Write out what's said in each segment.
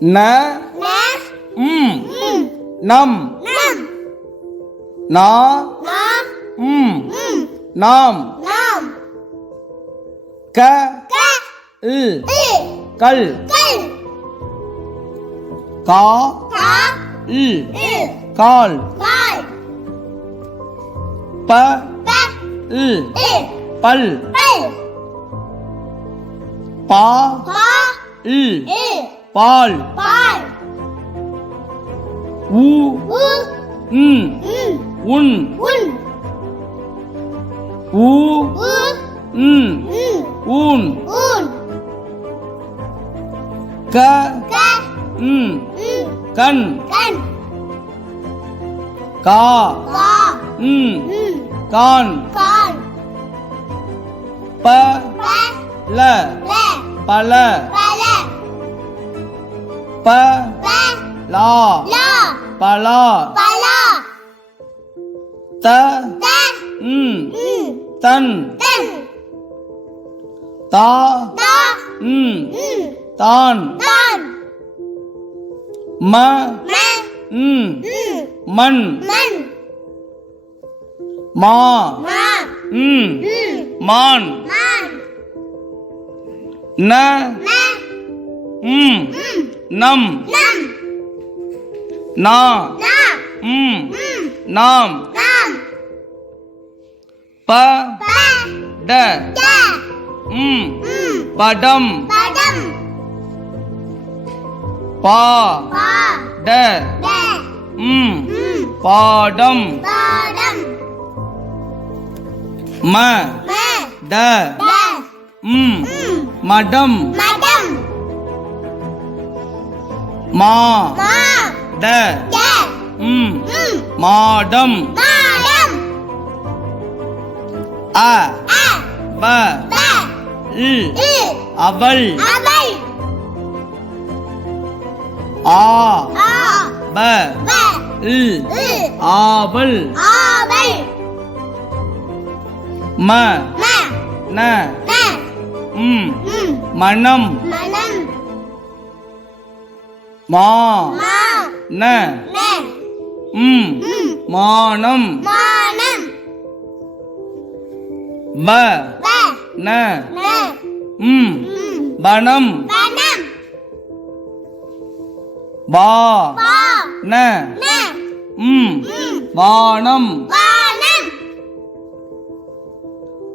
ந ம் நம் நா ம் நாம் க இல் கல் கா இல் கால் ப இல் பல் பா இல் பால். உ. ம் உன். ஊ ஊன். க. ம் கண். கா. கான். ப. ல. பல. ப லா பலா த ம் தன் தா ம் தான் ம ம் மண் மா ம் மான் ந ம் நம். நா. ம். நாம். ப. ட. ம். படம். பா. ட. ம். பாடம். ம. ட. ம். மடம். மா. ட. ம். மாடம். அ. ப இல் அவள். ஆ. ப இல் ஆவல். ம. ந. ம். மனம். மா. ந. ம். மானம். வ. ந. ம். வனம். வா. ந. ம். வானம்.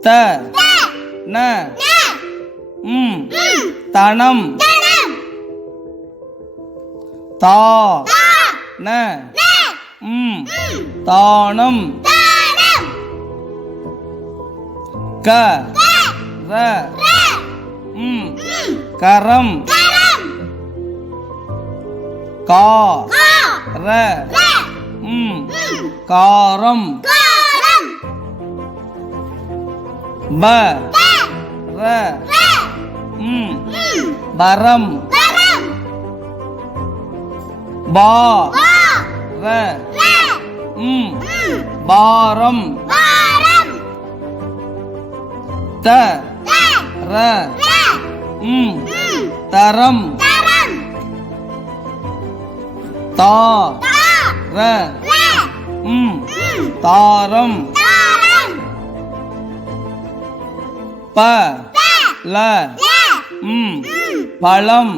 த. ந. ம். தனம். தா. ந. ம். தானம். க. ர. ம். கரம். கா. ர. ம். காரம். ப. ர. ம். பரம். பா ர ம். பாரம். த. ர. ம். தரம். தா. ர. ம். தாரம். ப. ல. ம். பழம்.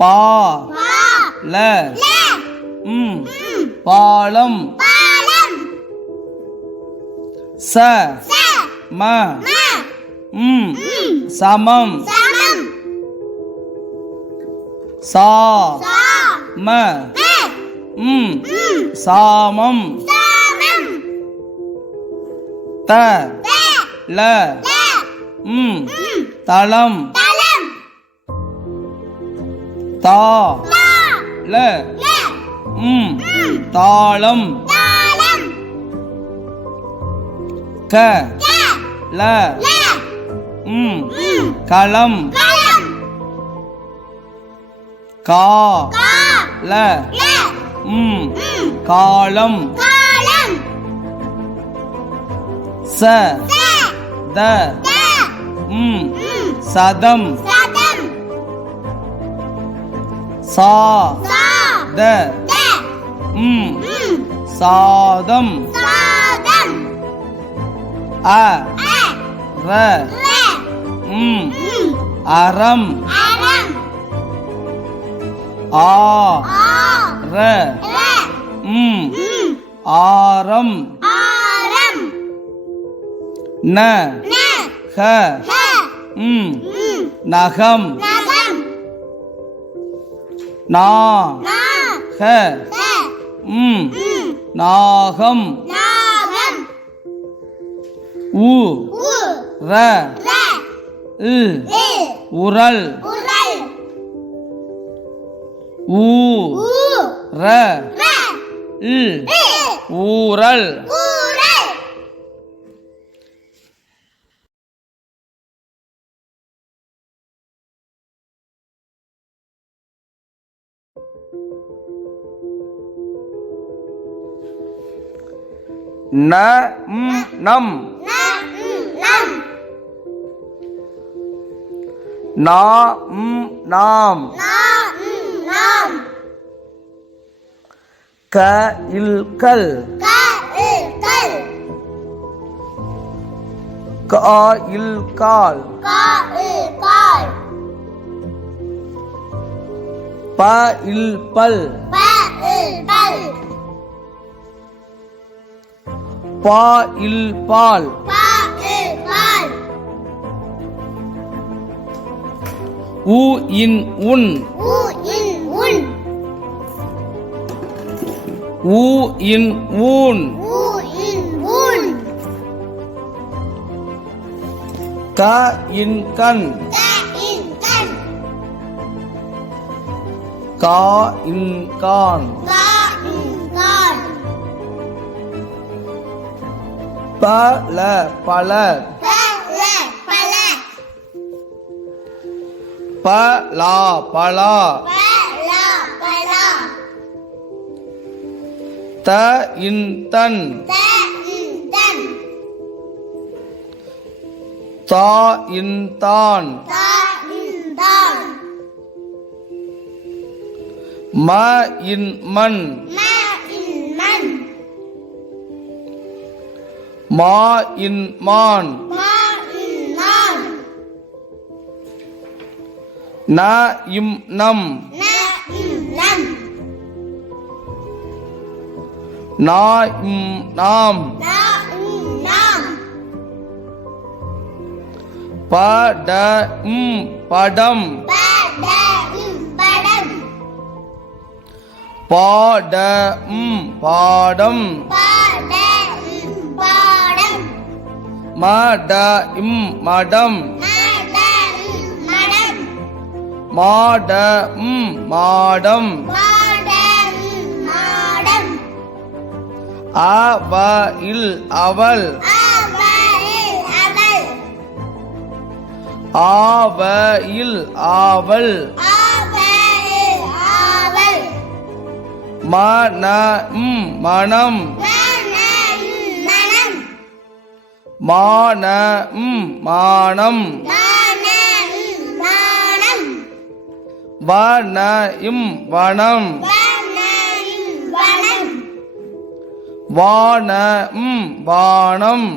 பா. ல. ம். பாலம். ச. ம. ம். சமம். சா. ம. ம். சாமம். த. ல. ம். தளம். தா. ல. ம். தாளம். க. ல. ம். களம். கா. ல. ம். காலம். ச. த. ம். சதம். சா. த. ம். சாதம். அ. ர. ம். அறம். ஆ. ர. ம். ஆரம். ந. ந. ஹ. ம். நகம். நகம். உ. உ. ர. இ. உரல் ஊ உ. ர. ஊரல் ந ம் நம். நம் நா ம் நாம். நாம் க இல் கல். கல் கா இல் கால். கால் ப இல் பல். ப பா இல் பால். உ இன் உன். உ இன் உன். ஊ இன் ஊன். க இன் கண். கா இன் கான். பல பல பலா பல த இன் தன் த இன் தன் தா இன் தான் த இன் தான் ம இன் மண் மா இன் மான். ந இம் நம். ந நம். இம் நாம். படம். படம். பா ட ம் பாடம். ம இம் மடம். ம மடம். ம் மாடம் மாடம் அவள். அவ இல் அவள். ஆவ இல் ஆவல் அவ மனம். மானம் மானம். வ ந இம் வனம். வனம். வானம்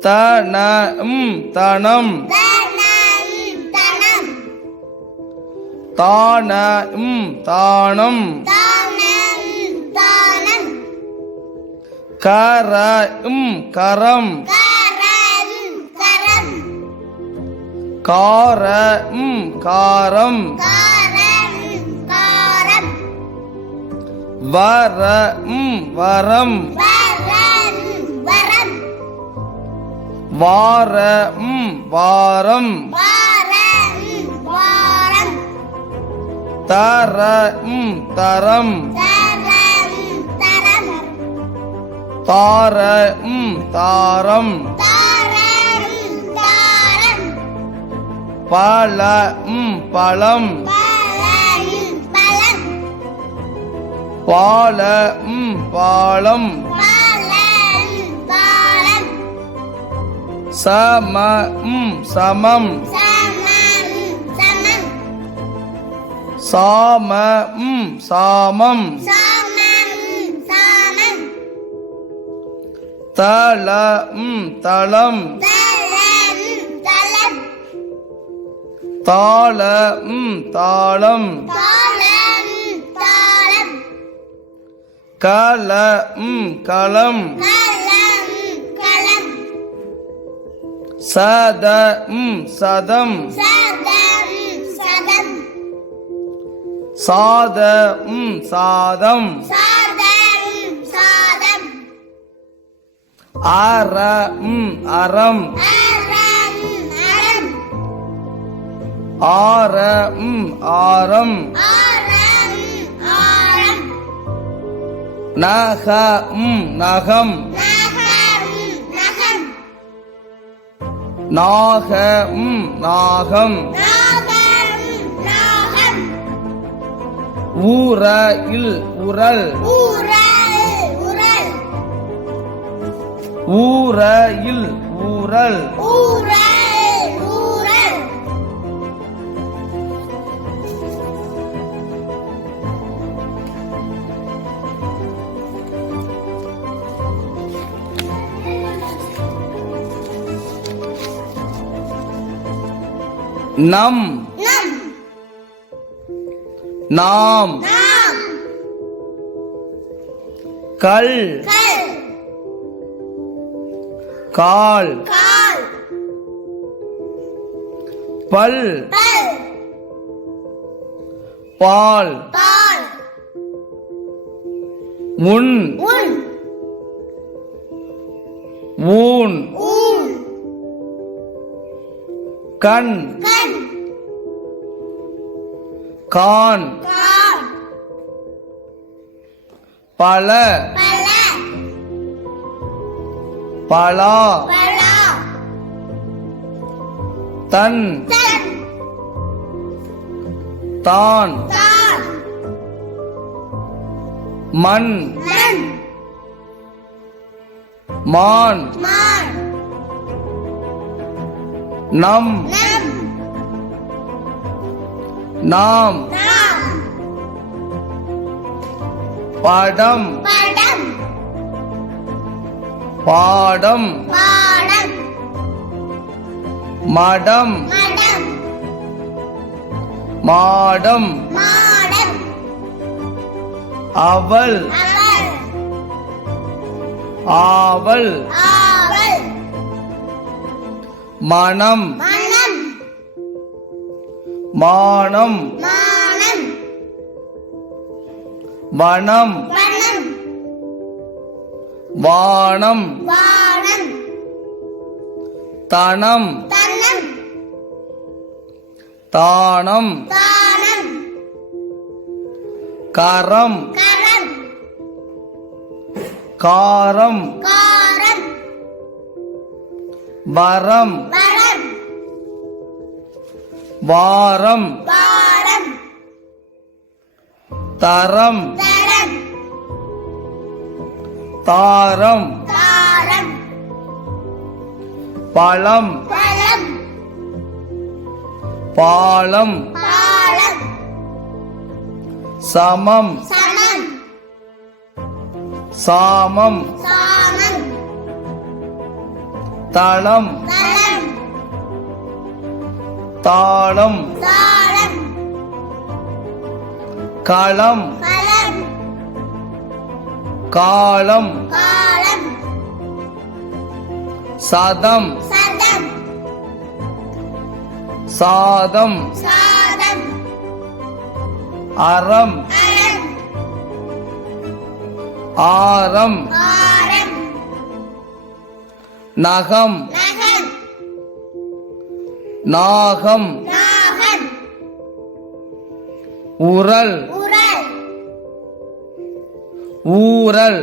தனம் தனம். தா ந ம் தானம். கரம். கரம். காரம். காரம். வரம். வரம். வாரம். வாரம். தர ம் தரம் தாரம் தாரம். பல ம் பழம் பால பாலம் சம ம் சமம் சம சாமம் சாமம். தளம் தாளம். தாளம் தாளம் களம் கலம் சதம் சதம். சாதம் சாதம். அறம் அறம். அறம் ஆரம் ஆரம். நக நகம் நகம். நாக நாகம் நாகம். ஊர இல் உரல். உரல் ஊர இல் ஊரல். ஊரல் ஊரல். நம். நம். நாம். நாம். கல். கல். பல். பல். உன். ஊன். கண். கான். பல. பல. தன். தன். மண். மான். மான். நம். நம். நாம். நாம். படம். படம். மடம். மடம். அவள் ஆவல். மானம். மானம். வனம். வனம் தனம் தனம் கரம் கரம் வாரம் வாரம் தரம் தரம். பழம். பாலம். சமம். சமம். தளம். தாளம். களம் காலம். சதம். சதம். அறம். ஆரம். நகம். நகம். உரல் ஊரல்